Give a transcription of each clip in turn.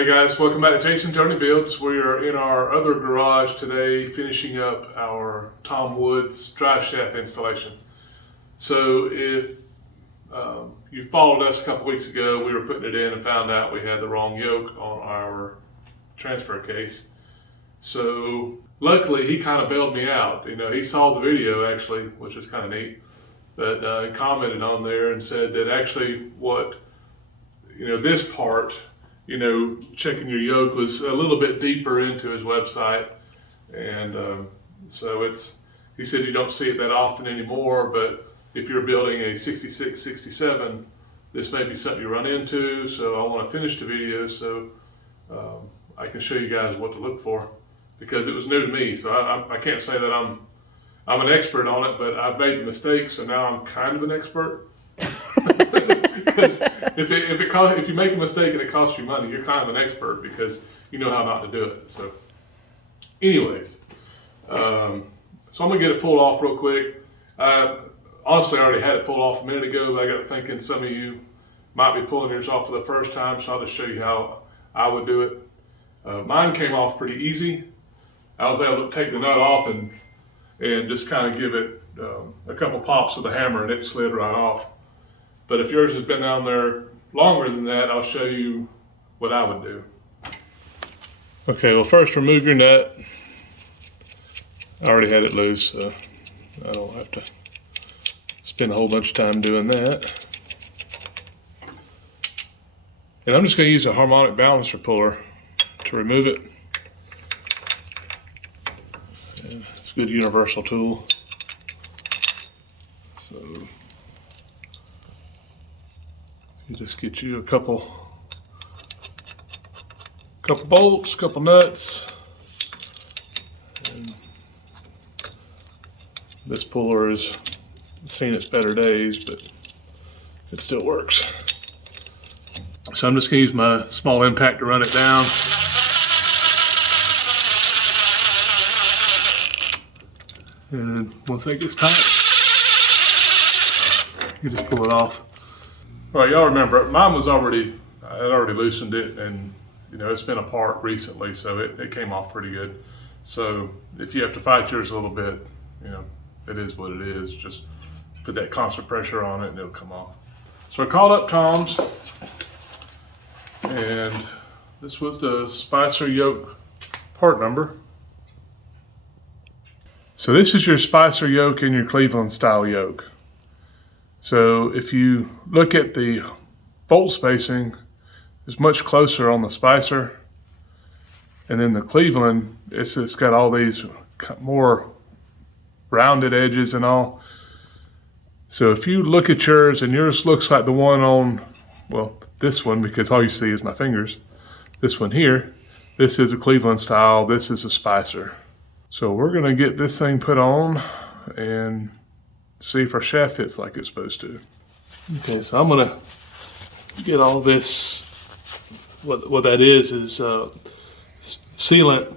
Hey guys, welcome back to Jason Journey Builds. We are in our other garage today finishing up our Tom Woods Driveshaft installation. So if you followed us a couple weeks ago, we were putting it in and found out we had the wrong yoke on our transfer case. So luckily he kind of bailed me out. You know, he saw the video actually, which is kind of neat, but he commented on there and said that actually this part, checking your yoke was a little bit deeper into his website. And he said you don't see it that often anymore, but if you're building a 66, 67, this may be something you run into. So I want to finish the video so I can show you guys what to look for, because it was new to me. So I can't say that I'm an expert on it, but I've made the mistakes, so now I'm kind of an expert. Because if you make a mistake and it costs you money, you're kind of an expert because you know how not to do it. So anyways, so I'm gonna get it pulled off real quick. Honestly, I already had it pulled off a minute ago, but I got thinking some of you might be pulling yours off for the first time, so I'll just show you how I would do it. Mine came off pretty easy. I was able to take the nut off and just kind of give it a couple pops with a hammer and it slid right off. But if yours has been down there longer than that, I'll show you what I would do. Okay, well first remove your nut. I already had it loose, so I don't have to spend a whole bunch of time doing that. And I'm just going to use a harmonic balancer puller to remove it. And it's a good universal tool. So you just get you a couple bolts, couple nuts. And this puller has seen its better days, but it still works. So I'm just going to use my small impact to run it down. And once that gets tight, you just pull it off. All right, y'all remember, mine was I had already loosened it, and it's been apart recently, so it came off pretty good. So if you have to fight yours a little bit, it is what it is. Just put that constant pressure on it and it'll come off. So I called up Tom's, and this was the Spicer yoke part number. So this is your Spicer yoke and your Cleveland style yoke. So if you look at the bolt spacing, it's much closer on the Spicer, and then the Cleveland, it's got all these more rounded edges and all. So if you look at yours, and yours looks like the one on, well, this one, because all you see is my fingers. This one here, this is a Cleveland style, this is a Spicer. So we're gonna get this thing put on and see if our shaft fits like it's supposed to. Okay, so I'm gonna get all this, what that is sealant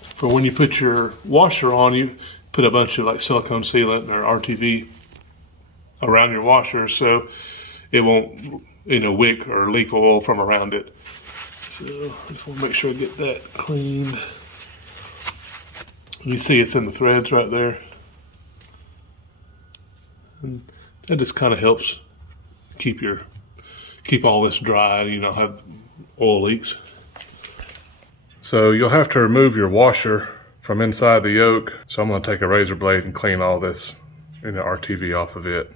for when you put your washer on. You put a bunch of like silicone sealant or RTV around your washer so it won't wick or leak oil from around it. So I just want to make sure I get that cleaned. You see it's in the threads right there. And that just kind of helps keep all this dry, have oil leaks. So you'll have to remove your washer from inside the yoke. So I'm going to take a razor blade and clean all this RTV off of it.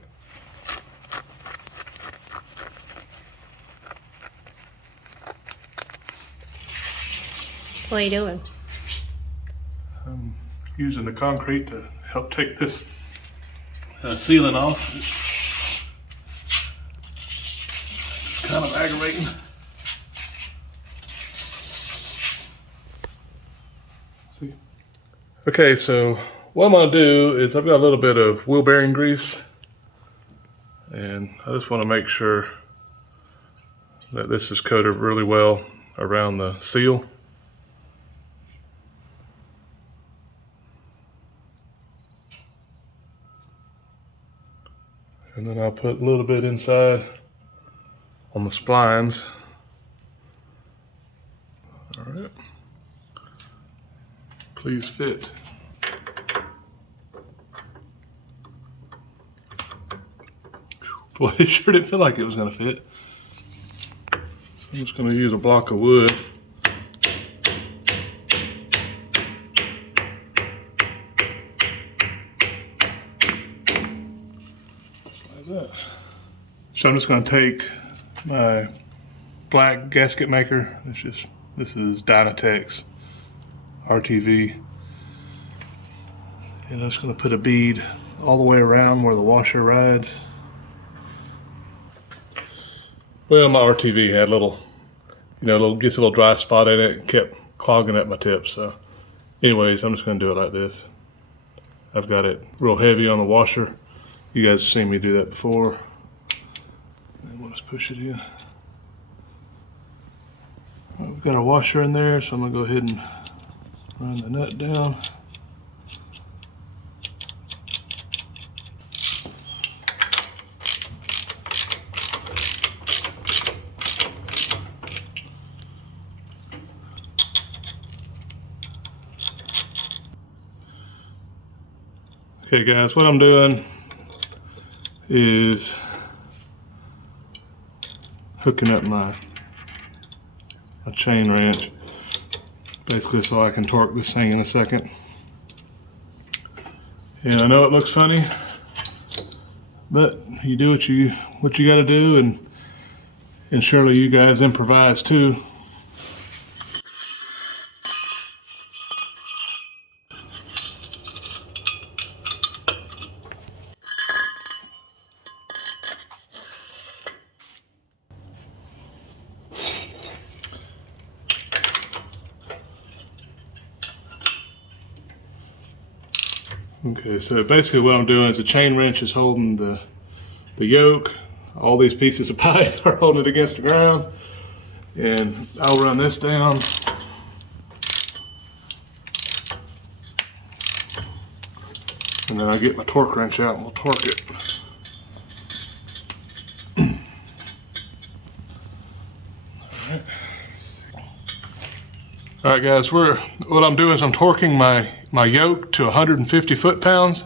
What are you doing? I'm using the concrete to help take this sealant off. It's kind of aggravating. See? Okay, so what I'm going to do is I've got a little bit of wheel bearing grease, and I just want to make sure that this is coated really well around the seal. And then I'll put a little bit inside on the splines. All right. Please fit. Boy, it sure didn't feel like it was gonna fit. So I'm just gonna use a block of wood. Like that. So I'm just gonna take my black gasket maker. This is Dynatex RTV. And I'm just gonna put a bead all the way around where the washer rides. Well, my RTV had gets a little dry spot in it and kept clogging at my tips. So anyways, I'm just gonna do it like this. I've got it real heavy on the washer. You guys have seen me do that before. And we'll just push it in. We've got our washer in there, so I'm gonna go ahead and run the nut down. Okay guys, what I'm doing is hooking up my chain wrench, basically so I can torque this thing in a second. And I know it looks funny, but you do what you gotta do, and surely you guys improvise too. Okay, so basically what I'm doing is the chain wrench is holding the yoke. All these pieces of pipe are holding it against the ground. And I'll run this down. And then I get my torque wrench out and we'll torque it. All right guys, what I'm doing is I'm torquing my yoke to 150 foot-pounds.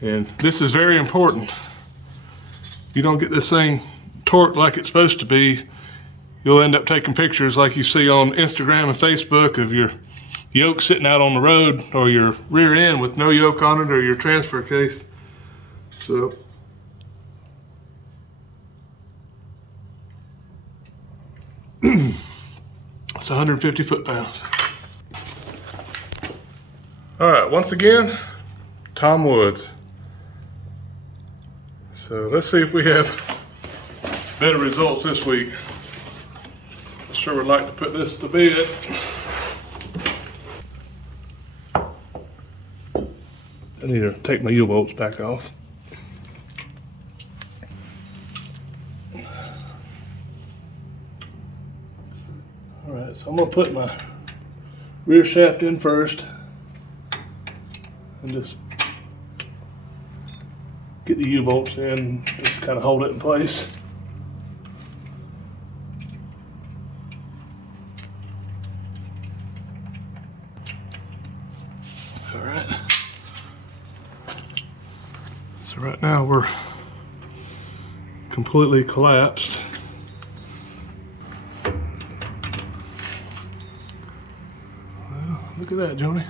And this is very important. You don't get this thing torqued like it's supposed to be, you'll end up taking pictures like you see on Instagram and Facebook of your yoke sitting out on the road, or your rear end with no yoke on it, or your transfer case. So it's 150 foot-pounds. All right, once again, Tom Woods. So let's see if we have better results this week. I sure would like to put this to bed. I need to take my U-bolts back off. All right, so I'm gonna put my rear shaft in first and just get the U-bolts in, just kind of hold it in place. All right. So right now we're completely collapsed. Well, look at that, Joni.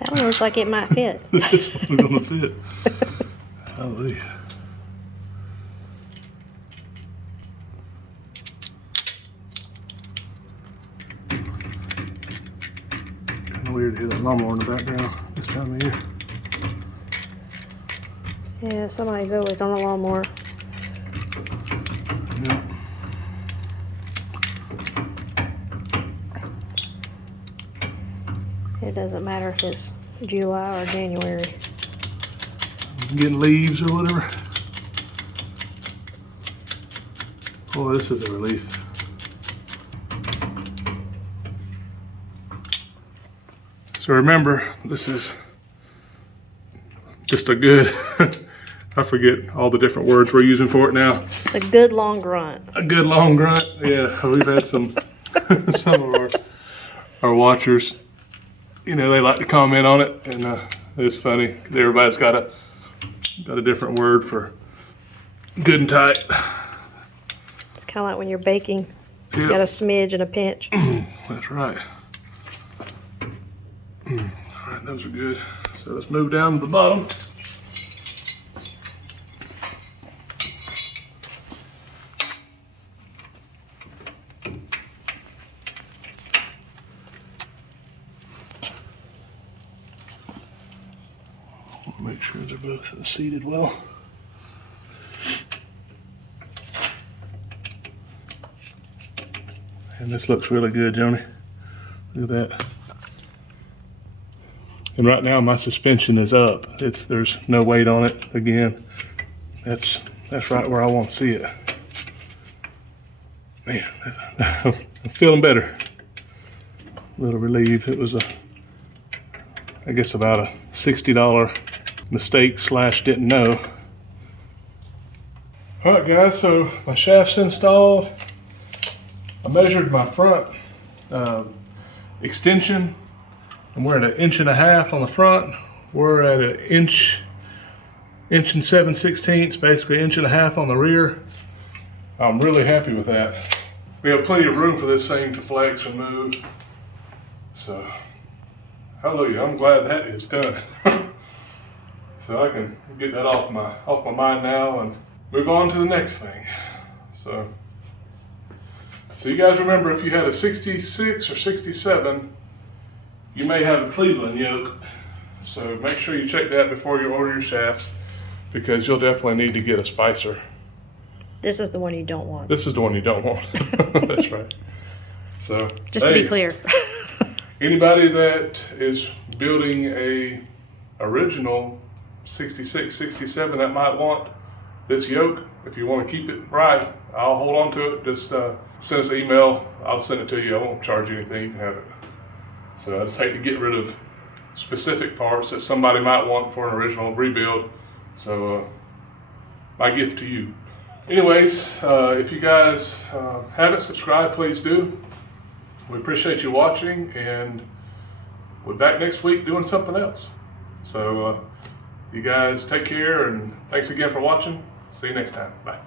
That one looks like it might fit. This one's gonna fit. Hallelujah. Kind of weird to hear that lawnmower in the background this time of year. Yeah, somebody's always on a lawnmower. Yeah. It doesn't matter if it's July or January. Getting leaves or whatever. Oh, this is a relief. So remember, this is just a good, I forget all the different words we're using for it now. It's a good long grunt. A good long grunt. Yeah, we've had some some of our watchers, you know, they like to comment on it, and it's funny. Everybody's got a different word for good and tight. It's kind of like when you're baking. You Yep. got a smidge and a pinch. That's right. All right, those are good. So let's move down to the bottom. Make sure they're both seated well. And this looks really good, Joni. Look at that. And right now my suspension is up. There's no weight on it. Again, that's right where I want to see it. Man, I'm feeling better. A little relieved. It was I guess about a $60 mistake / didn't know. All right, guys. So my shaft's installed. I measured my front extension, and we're at 1.5 inches on the front. We're at 1 and 7/16, basically 1.5 inches on the rear. I'm really happy with that. We have plenty of room for this thing to flex and move. So, hallelujah, I'm glad that is done. So I can get that off my mind now and move on to the next thing. So you guys remember, if you had a 66 or 67, you may have a Cleveland yoke. So make sure you check that before you order your shafts, because you'll definitely need to get a spicer. This is the one you don't want. This is the one you don't want. That's right. So Just to be clear. Anybody that is building a original 66, 67 that might want this yoke, if you want to keep it right, I'll hold on to it. Just send us an email. I'll send it to you. I won't charge you anything. You can have it. So I just hate to get rid of specific parts that somebody might want for an original rebuild. So my gift to you. Anyways, if you guys haven't subscribed, please do. We appreciate you watching, and we're back next week doing something else. So you guys take care, and thanks again for watching. See you next time. Bye.